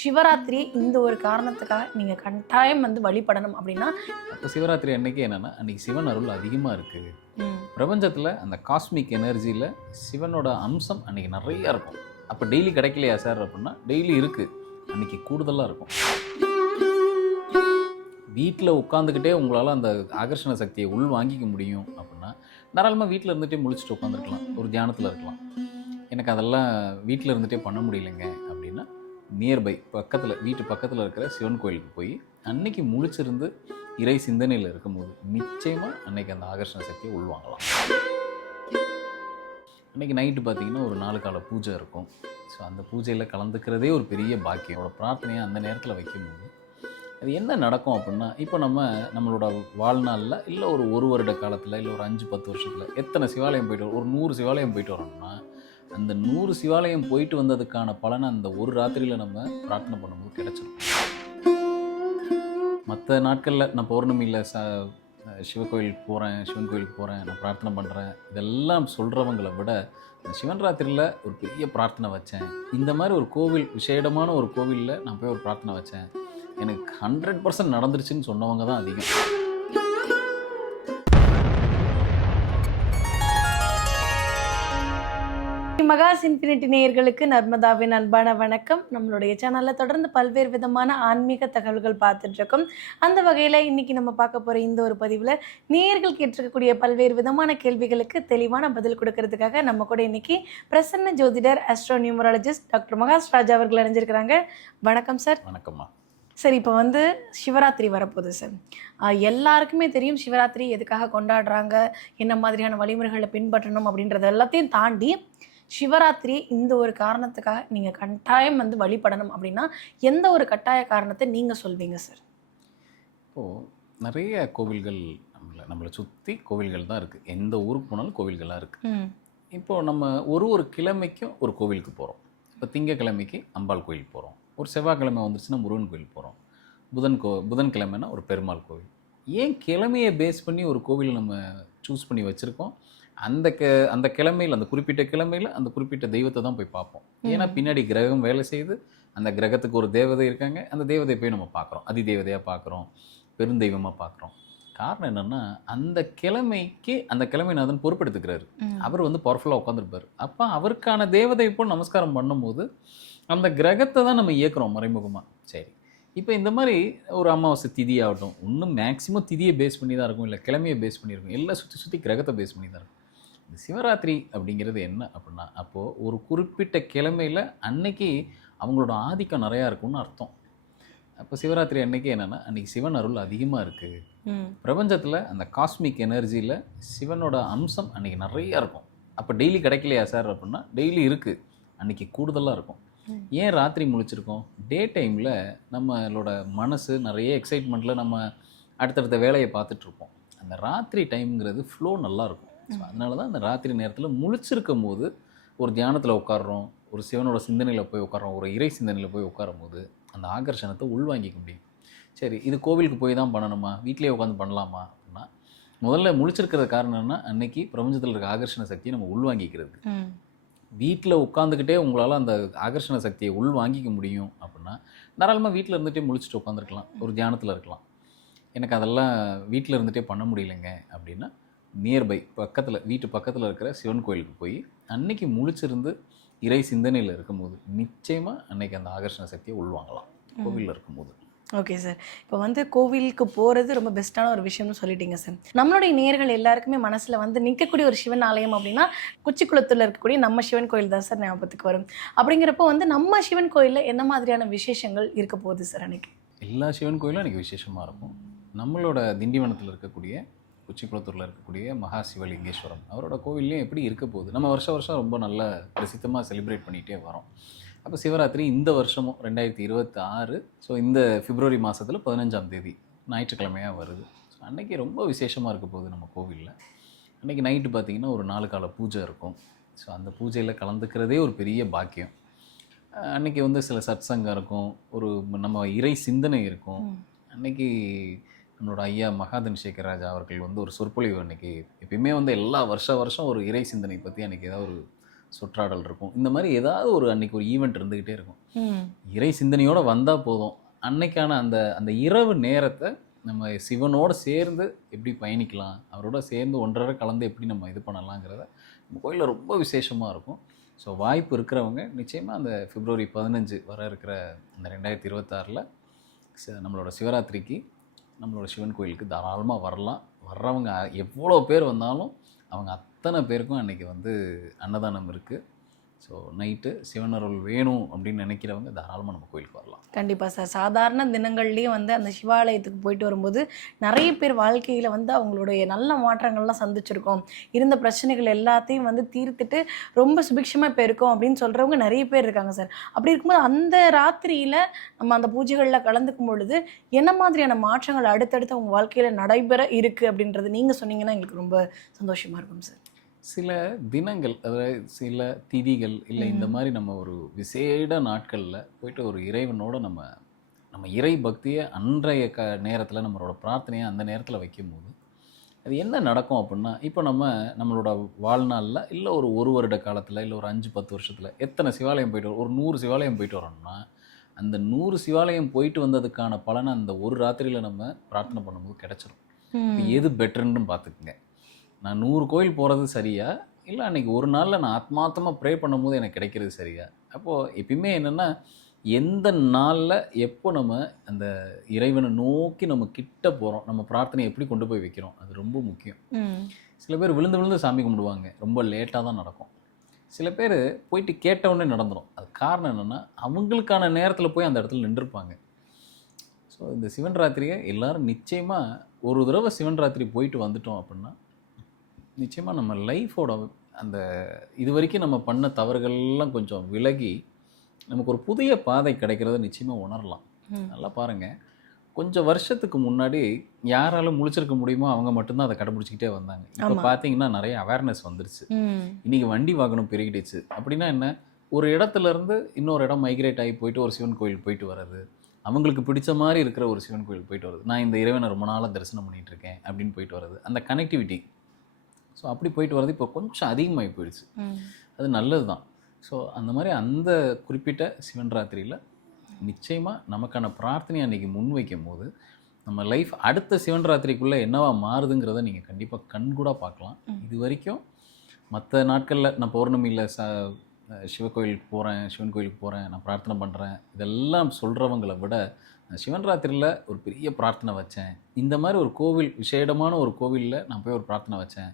சிவராத்திரி இந்த ஒரு காரணத்துக்காக நீங்கள் கட்டாயம் வந்து வழிபடணும் அப்படின்னா? அப்போ சிவராத்திரி அன்னைக்கு என்னன்னா, அன்னைக்கு சிவன் அருள் அதிகமாக இருக்குது. ம். பிரபஞ்சத்தில் அந்த காஸ்மிக் எனர்ஜியில் சிவனோட அம்சம் அன்னைக்கு நிறையா இருக்கும். அப்போ டெய்லி கிடைக்கலையா சார் அப்படின்னா, டெய்லி இருக்குது. அன்னைக்கு கூடுதலாக இருக்கும். வீட்டில் உட்காந்துக்கிட்டே உங்களால் அந்த ஆகர்ஷண சக்தியை உள் வாங்கிக்க முடியும் அப்படின்னா, தாராளமாக வீட்டில் இருந்துகிட்டே முழிச்சிட்டு உட்காந்துருக்கலாம், ஒரு தியானத்தில் இருக்கலாம். எனக்கு அதெல்லாம் வீட்டில் இருந்துகிட்டே பண்ண முடியலைங்க அப்படின்னா, நியர்பை பக்கத்தில் வீட்டு பக்கத்தில் இருக்கிற சிவன் கோயிலுக்கு போய் அன்னைக்கு முழிச்சிருந்து இறை சிந்தனையில் இருக்கும்போது நிச்சயமாக அன்னைக்கு அந்த ஆகர்ஷண சக்தியை உள்வாங்கலாம். அன்றைக்கி நைட்டு பார்த்திங்கன்னா ஒரு 4 கால பூஜை இருக்கும். ஸோ அந்த பூஜையில் கலந்துக்கிறதே ஒரு பெரிய பாக்கியம். பிரார்த்தனையை அந்த நேரத்தில் வைக்கும்போது அது என்ன நடக்கும் அப்படின்னா, இப்போ நம்மளோட வாழ்நாளில் இல்லை ஒரு வருட காலத்தில் இல்லை ஒரு 5-10 வருஷத்தில் எத்தனை சிவாலயம் போயிட்டு வரோம், ஒரு 100 சிவாலயம் போயிட்டு வரோம்னா, அந்த 100 சிவாலயம் போயிட்டு வந்ததுக்கான பலனை அந்த ஒரு ராத்திரியில் நம்ம பிரார்த்தனை பண்ணும்போது கிடைச்சிடும். மற்ற நாட்களில் நான் பௌர்ணமியில் சிவன் கோயிலுக்கு போகிறேன், நான் பிரார்த்தனை பண்ணுறேன், இதெல்லாம் சொல்கிறவங்களை விட சிவன் ராத்திரியில் ஒரு பெரிய பிரார்த்தனை வச்சேன், இந்த மாதிரி ஒரு கோவில் விசேடமான ஒரு கோவிலில் நான் போய் ஒரு பிரார்த்தனை வச்சேன், எனக்கு 100% நடந்துருச்சுன்னு சொன்னவங்க தான் அதிகம். மகாஸ் இன்ஃபினிட்டி நேயர்களுக்கு நர்மதாவின் அன்பான வணக்கம். நம்மளுடைய சேனலில் தொடர்ந்து பல்வேறு விதமான ஆன்மீக தகவல்கள் பார்த்துட்ருக்கோம். அந்த வகையில் இன்றைக்கி நம்ம பார்க்க போகிற இந்த ஒரு பதிவில் நேயர்கள் கேட்டிருக்கக்கூடிய பல்வேறு விதமான கேள்விகளுக்கு தெளிவான பதில் கொடுக்கறதுக்காக நம்ம கூட இன்றைக்கி பிரசன்ன ஜோதிடர் ஆஸ்ட்ரோ நியூமராலஜிஸ்ட் டாக்டர் மகாஸ் ராஜா அவர்கள் அணிஞ்சிருக்கிறாங்க. வணக்கம் சார். வணக்கம்மா. சார், இப்போ வந்து சிவராத்திரி வரப்போகுது சார். எல்லாருக்குமே தெரியும் சிவராத்திரி எதுக்காக கொண்டாடுறாங்க, என்ன மாதிரியான வழிமுறைகளை பின்பற்றணும் அப்படின்றத எல்லாத்தையும் தாண்டி சிவராத்திரி இந்த ஒரு காரணத்துக்காக நீங்கள் கட்டாயம் வந்து வழிபடணும் அப்படின்னா எந்த ஒரு கட்டாய காரணத்தை நீங்கள் சொல்வீங்க சார்? இப்போது நிறைய கோவில்கள் நம்மளை சுற்றி கோவில்கள் தான் இருக்குது. எந்த ஊருக்கு போனாலும் கோவில்களாக இருக்குது. இப்போது நம்ம ஒரு கிழமைக்கும் ஒரு கோவிலுக்கு போகிறோம். இப்போ திங்கக்கிழமைக்கு அம்பாள் கோயில் போகிறோம், ஒரு செவ்வாய்க்கிழமை வந்துருச்சுன்னா முருகன் கோயில் போகிறோம், புதன்கிழமைனா ஒரு பெருமாள் கோவில். ஏன் கிழமையை பேஸ் பண்ணி ஒரு கோவில் நம்ம சூஸ் பண்ணி வச்சுருக்கோம்? அந்த கிழமையில், அந்த குறிப்பிட்ட கிழமையில் அந்த குறிப்பிட்ட தெய்வத்தை தான் போய் பார்ப்போம். ஏன்னா பின்னாடி கிரகம் வேலை செய்யுது, அந்த கிரகத்துக்கு ஒரு தேவதை இருக்காங்க, அந்த தேவதையை போய் நம்ம பார்க்குறோம், அதிதேவதையாக பார்க்குறோம், பெருந்தெய்வமாக பார்க்குறோம். காரணம் என்னென்னா, அந்த கிழமைக்கு அந்த கிழமைநாதன் பொறுப்பெடுத்துக்கிறாரு. அவர் வந்து பவர்ஃபுல்லாக உட்காந்துருப்பார். அப்போ அவருக்கான தேவதை இப்போ நமஸ்காரம் பண்ணும்போது அந்த கிரகத்தை தான் நம்ம இயக்குறோம் மறைமுகமாக. சரி, இப்போ இந்த மாதிரி ஒரு அமாவாசை திதி ஆகட்டும், இன்னும் மேக்ஸிமம் திதியை பேஸ் பண்ணி தான் இருக்கும், இல்லை கிழமையை பேஸ் பண்ணியிருக்கும், எல்லாம் சுற்றி கிரகத்தை பேஸ் பண்ணி தான் இருக்கும். இந்த சிவராத்திரி அப்படிங்கிறது என்ன அப்படின்னா, அப்போது ஒரு குறிப்பிட்ட கிழமையில் அன்னைக்கு அவங்களோட ஆதிக்கம் நிறையா இருக்கும்னு அர்த்தம். அப்போ சிவராத்திரி அன்னைக்கு என்னென்னா, அன்றைக்கி சிவன் அருள் அதிகமாக இருக்குது. பிரபஞ்சத்தில் அந்த காஸ்மிக் எனர்ஜியில் சிவனோட அம்சம் அன்றைக்கி நிறையா இருக்கும். அப்போ டெய்லி கிடைக்கலையா சார் அப்படின்னா, டெய்லி இருக்குது, அன்றைக்கி கூடுதலாக இருக்கும். ஏன் ராத்திரி முழிச்சிருக்கோம்? டே டைமில் நம்மளோட மனசு நிறைய எக்ஸைட்மெண்ட்டில் நம்ம அடுத்தடுத்த வேலையை பார்த்துட்ருப்போம். அந்த ராத்திரி டைம்ங்கிறது ஃப்ளோ நல்லாயிருக்கும். ஸோ அதனால தான் அந்த ராத்திரி நேரத்தில் முழிச்சிருக்கும் போது ஒரு தியானத்தில் உட்காடுறோம், ஒரு சிவனோட சிந்தனையில் போய் உட்காரோம், ஒரு இறை சிந்தனையில் போய் உட்காரும் போது அந்த ஆகர்ஷணத்தை உள்வாங்கிக்க முடியும். சரி, இது கோவிலுக்கு போய் தான் பண்ணணுமா, வீட்டிலே உட்காந்து பண்ணலாமா அப்படின்னா, முதல்ல முழிச்சிருக்கிறது காரணம் என்ன, அன்னைக்கு பிரபஞ்சத்தில் இருக்க ஆகர்ஷண சக்தியை நம்ம உள்வாங்கிக்கிறது. வீட்டில் உட்காந்துக்கிட்டே உங்களால் அந்த ஆகர்ஷண சக்தியை உள்வாங்கிக்க முடியும் அப்படின்னா, தாராளமாக வீட்டில் இருந்துகிட்டே முழிச்சிட்டு உட்காந்துருக்கலாம், ஒரு தியானத்தில் இருக்கலாம். எனக்கு அதெல்லாம் வீட்டில் இருந்துகிட்டே பண்ண முடியலைங்க அப்படின்னா, நியர்பை வீட்டு பக்கத்தில் இருக்கிற சிவன் கோயிலுக்கு போய் அன்னைக்கு முழிச்சிருந்து இறை சிந்தனையில் இருக்கும்போது நிச்சயமாக அன்னைக்கு அந்த ஆகர்ஷண சக்தியை உள்வாங்கலாம் கோவிலில் இருக்கும்போது. ஓகே சார், இப்போ வந்து கோவிலுக்கு போகிறது ரொம்ப பெஸ்ட்டான ஒரு விஷயம்னு சொல்லிட்டீங்க சார். நம்மளுடைய நேயர்கள் எல்லாருக்குமே மனசில் வந்து நிற்கக்கூடிய ஒரு சிவன் ஆலயம் அப்படின்னா குச்சிக்குளத்தில் இருக்கக்கூடிய நம்ம சிவன் கோயில் தான் சார் ஞாபகத்துக்கு வரும். அப்படிங்கிறப்போ வந்து நம்ம சிவன் கோயிலில் என்ன மாதிரியான விசேஷங்கள் இருக்க போகுது சார்? அன்னைக்கு எல்லா சிவன் கோயிலும் அன்றைக்கி விசேஷமாக இருக்கும். நம்மளோட திண்டிவனத்தில் இருக்கக்கூடிய குச்சிக்குளத்தூரில் இருக்கக்கூடிய மகா சிவலிங்கேஸ்வரம் அவரோட கோவில்லையும் எப்படி இருக்க போகுது? நம்ம வருஷம் ரொம்ப நல்ல பிரசித்தமாக செலிப்ரேட் பண்ணிகிட்டே வரோம். அப்போ சிவராத்திரி இந்த வருஷமும் 2026, ஸோ இந்த பிப்ரவரி மாதத்தில் 15ஆம் தேதி ஞாயிற்றுக்கிழமையாக வருது. ஸோ அன்றைக்கி ரொம்ப விசேஷமாக இருக்க போகுது நம்ம கோவிலில். அன்றைக்கி நைட்டு பார்த்திங்கன்னா ஒரு 4 கால பூஜை இருக்கும். ஸோ அந்த பூஜையில் கலந்துக்கிறதே ஒரு பெரிய பாக்கியம். அன்றைக்கி வந்து சில சத்சங்கம் இருக்கும், ஒரு நம்ம இறை சிந்தனை இருக்கும். அன்றைக்கி நம்மளோட ஐயா மகாதன் சேகர் ராஜா அவர்கள் வந்து ஒரு சொற்பொழிவு அன்றைக்கி எப்பயுமே வந்து எல்லா வருஷம் ஒரு இறை சிந்தனை பற்றி அன்றைக்கி ஏதாவது ஒரு சொற்றாடல் இருக்கும். இந்த மாதிரி ஏதாவது ஒரு அன்னைக்கு ஒரு ஈவெண்ட் இருந்துக்கிட்டே இருக்கும். ம். இறை சிந்தனையோடு வந்தால் போதும். அன்னைக்கான அந்த அந்த இரவு நேரத்தை நம்ம சிவனோடு சேர்ந்து எப்படி பயணிக்கலாம், அவரோட சேர்ந்து ஒன்றரை கலந்து எப்படி நம்ம இது பண்ணலாங்கிறத நம்ம கோயிலில் ரொம்ப விசேஷமாக இருக்கும். ஸோ வாய்ப்பு இருக்கிறவங்க நிச்சயமாக அந்த பிப்ரவரி 15 வர இருக்கிற இந்த 2026 நம்மளோட சிவராத்திரிக்கு நம்மளோட சிவன் கோயிலுக்கு தாராளமாக வரலாம். வர்றவங்க எவ்வளோ பேர் வந்தாலும் அவங்க அத்தனை பேருக்கும் அன்றைக்கி வந்து அன்னதானம் இருக்குது. ஸோ நைட்டு சிவனருள் வேணும் அப்படின்னு நினைக்கிறவங்க தாராளமாக நம்ம கோயிலுக்கு வரலாம். கண்டிப்பாக சார். சாதாரண தினங்கள்லேயே வந்து அந்த சிவாலயத்துக்கு போயிட்டு வரும்போது நிறைய பேர் வாழ்க்கையில் வந்து அவங்களுடைய நல்ல மாற்றங்கள்லாம் சந்திச்சிருக்கோம், இருந்த பிரச்சனைகள் எல்லாத்தையும் வந்து தீர்த்துட்டு ரொம்ப சுபிக்ஷமாக இப்போ இருக்கோம் அப்படின்னு சொல்கிறவங்க நிறைய பேர் இருக்காங்க சார். அப்படி இருக்கும்போது அந்த ராத்திரியில் நம்ம அந்த பூஜைகளில் கலந்துக்கும் பொழுது என்ன மாதிரியான மாற்றங்கள் அடுத்தடுத்து அவங்க வாழ்க்கையில் நடைபெற இருக்குது அப்படின்றது நீங்கள் சொன்னீங்கன்னா எங்களுக்கு ரொம்ப சந்தோஷமாக இருக்கும் சார். சில தினங்கள், அதாவது சில திதிகள் இல்லை இந்த மாதிரி நம்ம ஒரு விசேட நாட்களில் போயிட்டு ஒரு இறைவனோட நம்ம இறை பக்தியை அன்றைய நேரத்தில் நம்மளோட பிரார்த்தனையை அந்த நேரத்தில் வைக்கும்போது அது என்ன நடக்கும் அப்படின்னா, இப்போ நம்மளோட வாழ்நாளில் இல்லை ஒரு வருட காலத்தில் இல்லை ஒரு 5-10 வருஷத்தில் எத்தனை சிவாலயம் போயிட்டு ஒரு 100 சிவாலயம் போயிட்டு வரோம்னா அந்த 100 சிவாலயம் போயிட்டு வந்ததுக்கான பலனை அந்த ஒரு ராத்திரியில் நம்ம பிரார்த்தனை பண்ணும்போது கிடச்சிரும். எது பெட்டர்ன்னு பார்த்துக்குங்க. நான் 100 கோயில் போகிறது சரியா, இல்லை அன்றைக்கி ஒரு நாளில் நான் ஆத்மார்த்தமாக ப்ரே பண்ணும்போது எனக்கு கிடைக்கிறது சரியா? அப்போது எப்பயுமே என்னென்னா, எந்த நாளில் எப்போ நம்ம அந்த இறைவனை நோக்கி நம்ம கிட்ட போகிறோம், நம்ம பிரார்த்தனை எப்படி கொண்டு போய் வைக்கிறோம், அது ரொம்ப முக்கியம். சில பேர் விழுந்து விழுந்து சாமி கும்பிடுவாங்க, ரொம்ப லேட்டாக தான் நடக்கும். சில பேர் போயிட்டு கேட்டவுடனே நடந்துடும். அது காரணம் என்னென்னா, அவங்களுக்கான நேரத்தில் போய் அந்த இடத்துல நின்றுருப்பாங்க. ஸோ இந்த சிவன் ராத்திரியை எல்லோரும் நிச்சயமாக ஒரு தடவை சிவன் ராத்திரி போயிட்டு வந்துட்டோம் அப்படின்னா நிச்சயமாக நம்ம லைஃபோட அந்த இது வரைக்கும் நம்ம பண்ண தவறுகள்லாம் கொஞ்சம் விலகி நமக்கு ஒரு புதிய பாதை கிடைக்கிறத நிச்சயமாக உணரலாம். நல்லா பாருங்கள், கொஞ்சம் வருஷத்துக்கு முன்னாடி யாராலும் முழிச்சிருக்க முடியுமோ அவங்க மட்டும்தான் அதை கடைபிடிச்சிக்கிட்டே வந்தாங்க. இப்போ பார்த்தீங்கன்னா நிறைய அவேர்னஸ் வந்துருச்சு. இன்றைக்கி வண்டி வாகனம் பெருகிடுச்சு. அப்படின்னா என்ன, ஒரு இடத்துலேருந்து இன்னொரு இடம் மைக்ரேட் ஆகி போயிட்டு ஒரு சிவன் கோயில் போயிட்டு வர்றது, அவங்களுக்கு பிடிச்ச மாதிரி இருக்கிற ஒரு சிவன் கோயில் போயிட்டு வருது, நான் இந்த இறைவனை ரொம்ப நாளாக தரிசனம் பண்ணிகிட்டு இருக்கேன் அப்படின்னு போயிட்டு வர்றது, அந்த கனெக்டிவிட்டி. ஸோ அப்படி போயிட்டு வர்றது இப்போ கொஞ்சம் அதிகமாகி போயிடுச்சு. அது நல்லது தான். ஸோ அந்த மாதிரி அந்த குறிப்பிட்ட சிவன் ராத்திரியில் நிச்சயமாக நமக்கான பிரார்த்தனையை அன்றைக்கி முன் வைக்கும் போது நம்ம லைஃப் அடுத்த சிவன் ராத்திரிக்குள்ளே என்னவா மாறுதுங்கிறத நீங்கள் கண்டிப்பாக கண்கூடாக பார்க்கலாம். இது வரைக்கும் மற்ற நாட்களில் நான் பௌர்ணமியில் சிவன் கோயிலுக்கு போகிறேன், நான் பிரார்த்தனை பண்ணுறேன், இதெல்லாம் சொல்கிறவங்களை விட சிவன் ராத்திரியில் ஒரு பெரிய பிரார்த்தனை வச்சேன், இந்த மாதிரி ஒரு கோவில் விசேடமான ஒரு கோவிலில் நான் போய் ஒரு பிரார்த்தனை வச்சேன்,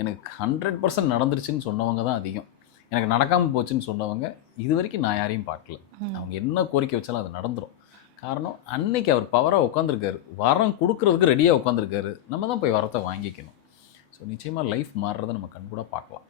எனக்கு 100% நடந்துருச்சுன்னு சொன்னவங்க தான் அதிகம். எனக்கு நடக்காமல் போச்சுன்னு சொன்னவங்க இது வரைக்கும் நான் யாரையும் பார்க்கல. அவங்க என்ன கோரிக்கை வச்சாலும் அது நடந்துடும். காரணம், அன்னைக்கு அவர் பவராக உட்காந்துருக்காரு, வரம் கொடுக்கறதுக்கு ரெடியாக உட்காந்துருக்காரு. நம்ம தான் போய் வரத்தை வாங்கிக்கணும். ஸோ நிச்சயமாக லைஃப் மாறுறதை நம்ம கண்கூட பார்க்கலாம்.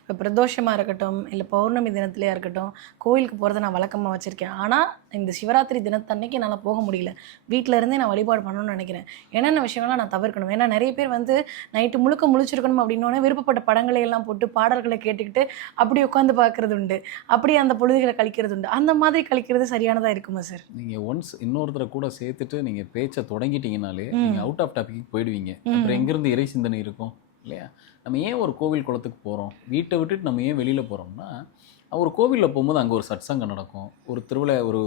இப்போ பிரதோஷமாக இருக்கட்டும், இல்லை பௌர்ணமி தினத்துலையாக இருக்கட்டும், கோயிலுக்கு போகிறத நான் வழக்கமாக வச்சுருக்கேன். ஆனால் இந்த சிவராத்திரி தினத்தன்னைக்கு என்னால் போக முடியல. வீட்டில் இருந்தே நான் வழிபாடு பண்ணணும்னு நினைக்கிறேன். என்னென்ன விஷயங்கள்லாம் நான் தவிர்க்கணும்? ஏன்னா நிறைய பேர் வந்து நைட்டு முழுக்க முழிச்சிருக்கணும் அப்படின்னோடனே விருப்பப்பட்ட படங்களை எல்லாம் போட்டு பாடல்களை கேட்டுக்கிட்டு அப்படி உட்காந்து பார்க்குறது உண்டு, அப்படி அந்த பொழுதுகளை கழிக்கிறது உண்டு. அந்த மாதிரி கழிக்கிறது சரியானதாக இருக்குமா சார்? நீங்கள் ஒன்ஸ் இன்னொருத்தரை கூட சேர்த்துட்டு நீங்கள் பேச்சை தொடங்கிட்டீங்கனாலே நீங்கள் அவுட் ஆஃப் டாபிக் போயிடுவீங்க. அப்புறம் எங்கேருந்து இறை சிந்தனை இருக்கும் இல்லையா? நம்ம ஏன் ஒரு கோவில் குளத்துக்கு போகிறோம், வீட்டை விட்டுட்டு நம்ம ஏன் வெளியில் போகிறோம்னா, ஒரு கோவிலில் போகும்போது அங்கே ஒரு சத்சங்கம் நடக்கும், ஒரு திருவிழா, ஒரு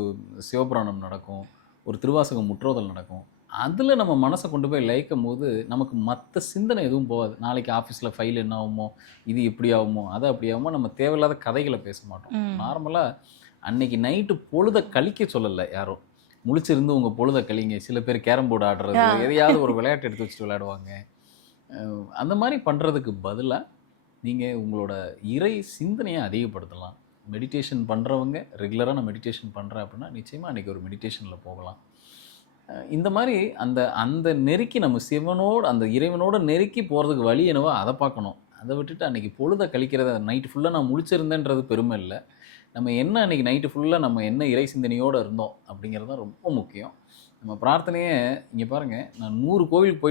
சிவபுராணம் நடக்கும், ஒரு திருவாசகம் முற்றோதல் நடக்கும். அதில் நம்ம மனசை கொண்டு போய் லயிக்கும் போது நமக்கு மற்ற சிந்தனை எதுவும் போகாது. நாளைக்கு ஆஃபீஸில் ஃபைல் என்ன ஆகுமோ, இது இப்படி ஆகுமோ, அது அப்படி ஆகுமோ, நம்ம தேவையில்லாத கதைகளை பேச மாட்டோம். நார்மலாக அன்னைக்கு நைட்டு பொழுதை கழிக்க சொல்லலை யாரும். முழிச்சிருந்து உங்கள் பொழுதை கழிங்க. சில பேர் கேரம் போர்டு ஆடுறது, எதையாவது ஒரு விளையாட்டு எடுத்து வச்சுட்டு விளையாடுவாங்க. அந்த மாதிரி பண்ணுறதுக்கு பதிலாக நீங்கள் உங்களோட இறை சிந்தனையை அதிகப்படுத்தலாம். மெடிடேஷன் பண்ணுறவங்க ரெகுலராக நான் மெடிடேஷன் பண்ணுறேன் அப்படின்னா நிச்சயமாக அன்றைக்கி ஒரு மெடிடேஷனில் போகலாம். இந்த மாதிரி அந்த நெருக்கி நம்ம சிவனோடு அந்த இறைவனோட நெருக்கி போகிறதுக்கு வழி என்னவோ அதை பார்க்கணும். அதை விட்டுட்டு அன்றைக்கி பொழுதை கழிக்கிறத நைட்டு ஃபுல்லாக நான் முழிச்சிருந்தேன்றது பெருமை இல்லை. நம்ம என்ன அன்றைக்கி நைட்டு ஃபுல்லாக நம்ம என்ன இறை சிந்தனையோடு இருந்தோம் அப்படிங்கிறது தான் ரொம்ப முக்கியம். நம்ம பிரார்த்தனையே இங்கே பாருங்கள், நான் 100 கோவிலுக்கு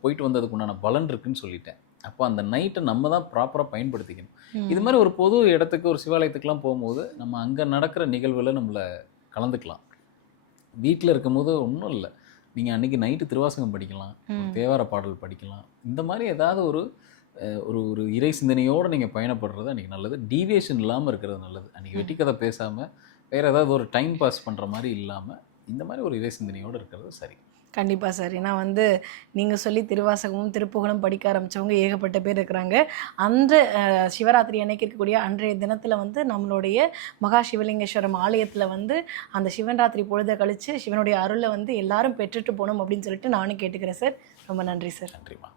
போயிட்டு வந்ததுக்கு உண்டான பலன் இருக்குன்னு சொல்லிட்டேன். அப்போ அந்த நைட்டை நம்ம தான் ப்ராப்பராக பயன்படுத்திக்கணும். இது மாதிரி ஒரு பொது இடத்துக்கு, ஒரு சிவாலயத்துக்கெலாம் போகும்போது நம்ம அங்கே நடக்கிற நிகழ்வில் நம்மளை கலந்துக்கலாம். வீட்டில் இருக்கும் போது ஒன்றும் இல்லை, நீங்கள் அன்றைக்கி நைட்டு திருவாசகம் படிக்கலாம், தேவார பாடல் படிக்கலாம். இந்த மாதிரி ஏதாவது ஒரு ஒரு ஒரு இறை சிந்தனையோடு நீங்கள் பயணப்படுறது அன்றைக்கி நல்லது. டீவியேஷன் இல்லாமல் இருக்கிறது நல்லது. அன்றைக்கி வெட்டி கதை பேசாமல் வேறு ஏதாவது ஒரு டைம் பாஸ் பண்ணுற மாதிரி இல்லாமல் இந்த மாதிரி ஒரு இறை சிந்தனையோடு இருக்கிறது சரி. கண்டிப்பாக சார். ஏன்னா வந்து நீங்கள் சொல்லி திருவாசகமும் திருப்புகழும் படிக்க ஆரம்பித்தவங்க ஏகப்பட்ட பேர் இருக்கிறாங்க. அந்த சிவராத்திரி அன்னைக்கு இருக்கக்கூடிய அன்றைய தினத்தில் வந்து நம்மளுடைய மகா சிவலிங்கேஸ்வரம் ஆலயத்தில் வந்து அந்த சிவன் ராத்திரி பொழுதை கழித்து சிவனுடைய அருளை வந்து எல்லாரும் பெற்றுட்டு போகணும் அப்படின்னு சொல்லிட்டு நானும் கேட்டுக்கிறேன் சார். ரொம்ப நன்றி சார். நன்றிம்மா.